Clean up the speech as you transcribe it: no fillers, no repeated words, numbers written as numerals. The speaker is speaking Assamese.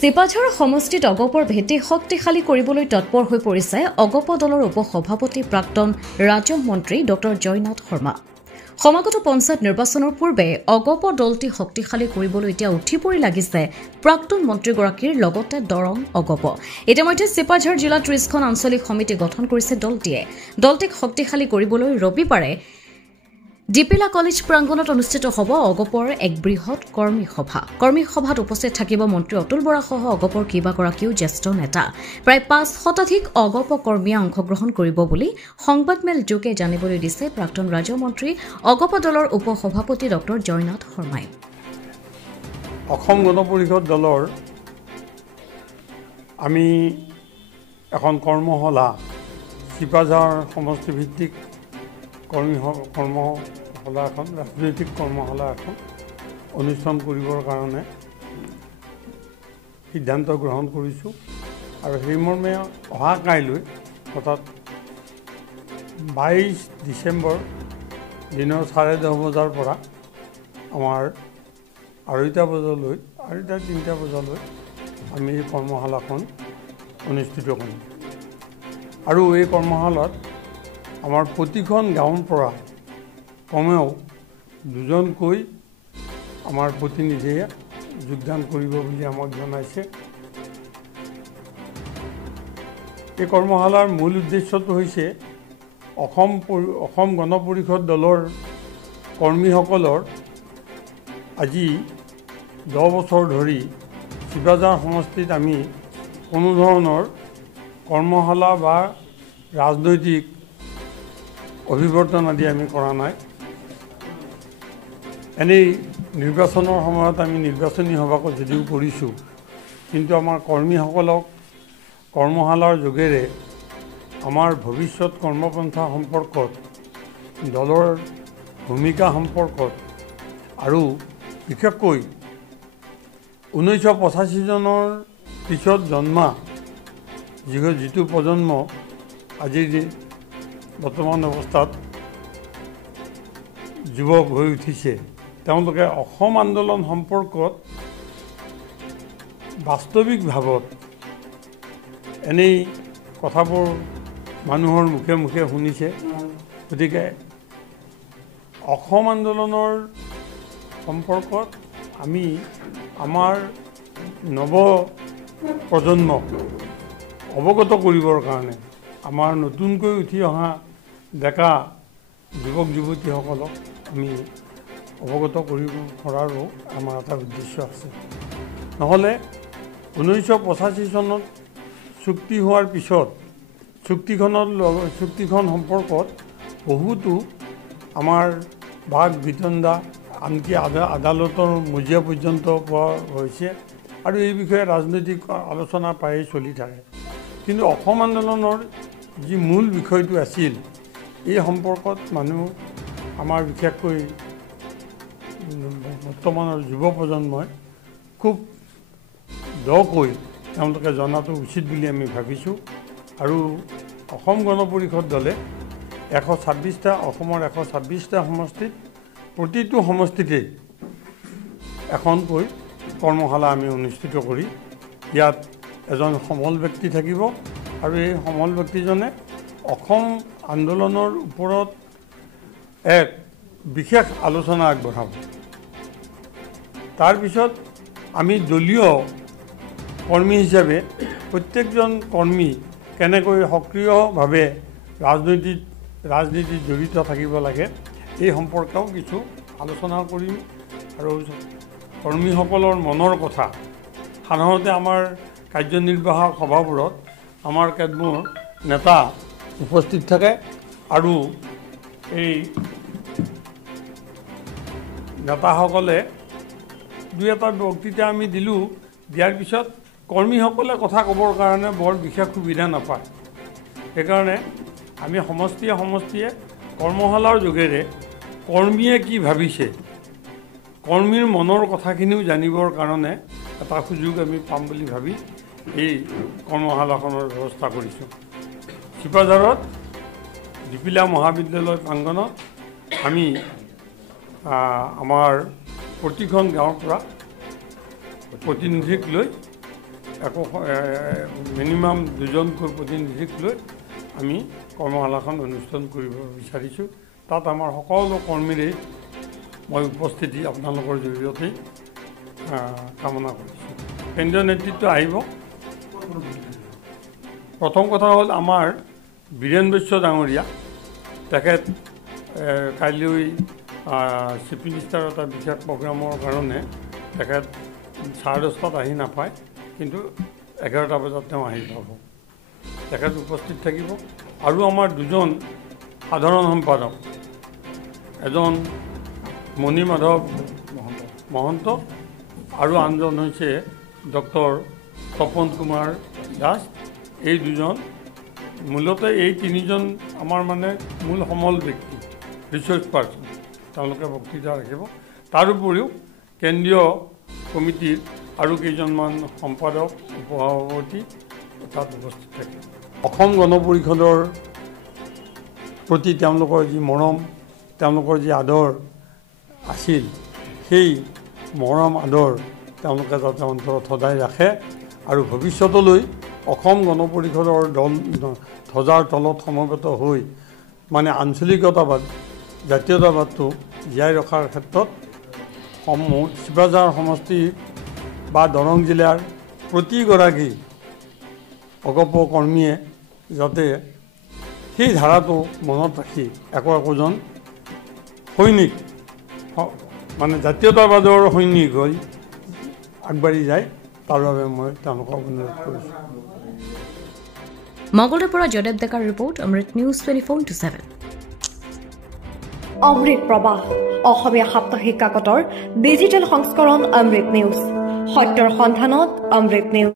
চিপাঝাৰ সমষ্টিত অগপৰ ভেটি শক্তিশালী কৰিবলৈ তৎপৰ হৈ পৰিছে অগপ দলৰ উপসভাপতি প্ৰাক্তন ৰাজ্য মন্ত্ৰী ডক্টৰ জয়নাথ শৰ্মা। সমাগত পঞ্চায়ত নিৰ্বাচনৰ পূৰ্বে অগপ দলটি শক্তিশালী কৰিবলৈ এতিয়া উঠি পৰি লাগিছে প্ৰাক্তন মন্ত্ৰীগৰাকীৰ লগতে দৰং অগপ। ইতিমধ্যে চিপাঝাৰ জিলাত ৩০খন আঞ্চলিক সমিতি গঠন কৰিছে দলটিয়ে। দলটিক শক্তিশালী কৰিবলৈ ৰবিবাৰে ডিপিলা কলেজ প্ৰাংগণত অনুষ্ঠিত হ'ব অগপৰ এক বৃহৎ কৰ্মী সভা। কৰ্মী সভাত উপস্থিত থাকিব মন্ত্ৰী অতুল বৰাসহ অগপৰ কেইবাগৰাকীও জ্যেষ্ঠ নেতা। প্ৰায় ৫ শতাধিক অগপ কৰ্মীয়ে অংশগ্ৰহণ কৰিব বুলি সংবাদমেল যোগে জানিবলৈ দিছে প্ৰাক্তন ৰাজ্যমন্ত্ৰী অগপ দলৰ উপসভাপতি ডক্টৰ জয়নাথ শৰ্মাই। অসম গণ পৰিষদ দলৰ আমি এখন কৰ্মশালা চিপাঝাৰ সমষ্টিভিত্তিক কৰ্মশালা এখন ৰাজনৈতিক কৰ্মশালা এখন অনুষ্ঠান কৰিবৰ কাৰণে সিদ্ধান্ত গ্ৰহণ কৰিছোঁ আৰু সেই মৰ্মে অহা কাইলৈ অৰ্থাৎ 22 ডিচেম্বৰ দিনৰ 10:30 বজাৰ পৰা আমাৰ 2টা বজালৈ 3টা বজালৈ আমি এই কৰ্মশালাখন অনুষ্ঠিত কৰিম আৰু এই কৰ্মশালাত আমাৰ প্ৰতিখন গাঁৱৰ পৰা কমেও 2জনকৈ আমাৰ প্ৰতিনিধিয়ে যোগদান কৰিব বুলি আমাক জনাইছে। এই কৰ্মশালাৰ মূল উদ্দেশ্যটো হৈছে অসম গণ পৰিষদ দলৰ কৰ্মীসকলৰ আজি 10 বছৰ ধৰি চিপাঝাৰ সমষ্টিত আমি কোনো ধৰণৰ কৰ্মশালা বা ৰাজনৈতিক অভিৱৰ্তন আদি আমি কৰা নাই। এনেই নিৰ্বাচনৰ সময়ত আমি নিৰ্বাচনী সভাকো যদিও কৰিছোঁ, কিন্তু আমাৰ কৰ্মীসকলক কৰ্মশালাৰ যোগেৰে আমাৰ ভৱিষ্যত কৰ্মপন্থা সম্পৰ্কত, দলৰ ভূমিকা সম্পৰ্কত আৰু বিশেষকৈ 1985 চনৰ পিছত জন্মা যিটো প্ৰজন্ম আজিৰ বৰ্তমান অৱস্থাত যুৱক হৈ উঠিছে, তেওঁলোকে অসম আন্দোলন সম্পৰ্কত বাস্তৱিক ভাৱত এনেই কথাবোৰ মানুহৰ মুখে মুখে শুনিছে। গতিকে অসম আন্দোলনৰ সম্পৰ্কত আমি আমাৰ নৱ প্ৰজন্মক অৱগত কৰিবৰ কাৰণে আমাৰ নতুনকৈ উঠি অহা ডেকা যুৱক যুৱতীসকলক আমি অৱগত কৰাৰো আমাৰ এটা উদ্দেশ্য আছে। নহ'লে 1985 চনত চুক্তি হোৱাৰ পিছত চুক্তিখন সম্পৰ্কত বহুতো আমাৰ ভাগ বিতণ্ডা, আনকি আদালতৰ মজিয়া পৰ্যন্ত পোৱা হৈছে আৰু এই বিষয়ে ৰাজনৈতিক আলোচনা প্ৰায়ে চলি থাকে। কিন্তু অসম আন্দোলনৰ যি মূল বিষয়টো আছিল, এই সম্পৰ্কত মানুহ আমাৰ বিশেষকৈ বৰ্তমানৰ যুৱ প্ৰজন্মই খুব দকৈ তেওঁলোকে জনাটো উচিত বুলি আমি ভাবিছোঁ। আৰু অসম গণ পৰিষদ দলে 126টা অসমৰ 126টা সমষ্টিত প্ৰতিটো সমষ্টিতেই এখনকৈ কৰ্মশালা আমি অনুষ্ঠিত কৰি ইয়াত এজন সমল ব্যক্তি থাকিব আৰু এই সমল ব্যক্তিজনে অসম আন্দোলনৰ ওপৰত এক বিশেষ আলোচনা আগবঢ়াব। তাৰপিছত আমি দলীয় কৰ্মী হিচাপে প্ৰত্যেকজন কৰ্মী কেনেকৈ সক্ৰিয়ভাৱে ৰাজনীতিত জড়িত থাকিব লাগে এই সম্পৰ্কেও কিছু আলোচনা কৰিম। আৰু কৰ্মীসকলৰ মনৰ কথা সাধাৰণতে আমাৰ কাৰ্যনিৰ্বাহক সভাবোৰত আমাৰ কেতবোৰ নেতা উপস্থিত থাকে আৰু এই নেতাসকলে দুই এটা বক্তৃতা আমি দিলোঁ, দিয়াৰ পিছত কৰ্মীসকলে কথা ক'বৰ কাৰণে বৰ বিশেষ সুবিধা নাপায়। সেইকাৰণে আমি সমষ্টিয়ে কৰ্মশালাৰ যোগেৰে কৰ্মীয়ে কি ভাবিছে, কৰ্মীৰ মনৰ কথাখিনিও জানিবৰ কাৰণে এটা সুযোগ আমি পাম বুলি ভাবি এই কৰ্মশালাখনৰ ব্যৱস্থা কৰিছোঁ। চিপাঝাৰত ডিপিলা মহাবিদ্যালয় প্ৰাংগণত আমি আমাৰ প্ৰতিখন গাঁৱৰ পৰা প্ৰতিনিধিক লৈ মিনিমাম 2জনকৈ প্ৰতিনিধিক লৈ আমি কৰ্মশালাখন অনুষ্ঠান কৰিব বিচাৰিছোঁ। তাত আমাৰ সকলো কৰ্মীৰে মই উপস্থিতি আপোনালোকৰ জৰিয়তে কামনা কৰিছোঁ। কেন্দ্ৰীয় নেতৃত্ব আহিব। প্ৰথম কথা হ'ল আমাৰ বীৰেন বৈশ্য ডাঙৰীয়া, তেখেত কাইলৈ চিফ মিনিষ্টাৰৰ এটা বিশেষ প্ৰগ্ৰামৰ কাৰণে তেখেত 10:30 আহি নাপায়, কিন্তু 11টা বজাত তেওঁ আহি পাব। তেখেত উপস্থিত থাকিব। আৰু আমাৰ 2জন সাধাৰণ সম্পাদক, এজন মণিমাধৱ মহন্ত আৰু আনজন হৈছে ডক্টৰ তপন কুমাৰ দাস। এই 2জন মূলতে এই 3জন আমাৰ মানে মূল সমল ব্যক্তি, ৰিচৰ্চ পাৰ্চন, তেওঁলোকে বক্তৃতা ৰাখিব। তাৰোপৰিও কেন্দ্ৰীয় কমিটিৰ আৰু কেইজনমান সম্পাদক, উপসভাপতি তাত উপস্থিত থাকিব। অসম গণ পৰিষদৰ প্ৰতি তেওঁলোকৰ যি মৰম, তেওঁলোকৰ যি আদৰ আছিল, সেই মৰম আদৰ তেওঁলোকে যাতে অন্তৰত সদায় ৰাখে আৰু ভৱিষ্যতলৈ অসম গণ পৰিষদৰ ধ্বজাৰ তলত সমবেত হৈ মানে আঞ্চলিকতাবাদ, জাতীয়তাবাদটো জীয়াই ৰখাৰ ক্ষেত্ৰত শিৱাজাৰ সমষ্টি বা দৰং জিলাৰ প্ৰতিগৰাকী অগপ কৰ্মীয়ে যাতে সেই ধাৰাটো মনত ৰাখি একোজন সৈনিক মানে জাতীয়তাবাদৰ সৈনিক হৈ আগবাঢ়ি যায়, তাৰ বাবে মই তেওঁলোকক অনুৰোধ কৰিছোঁ। মঙলদৈৰ পৰা জয়দেৱ ডেকাৰ ৰিপৰ্ট, অমৃত নিউজ 24/7। অমৃত প্ৰবাহ অসমীয়া সাপ্তাহিক কাকতৰ ডিজিটেল সংস্কৰণ অমৃত নিউজ, সত্যৰ সন্ধানত অমৃত নিউজ।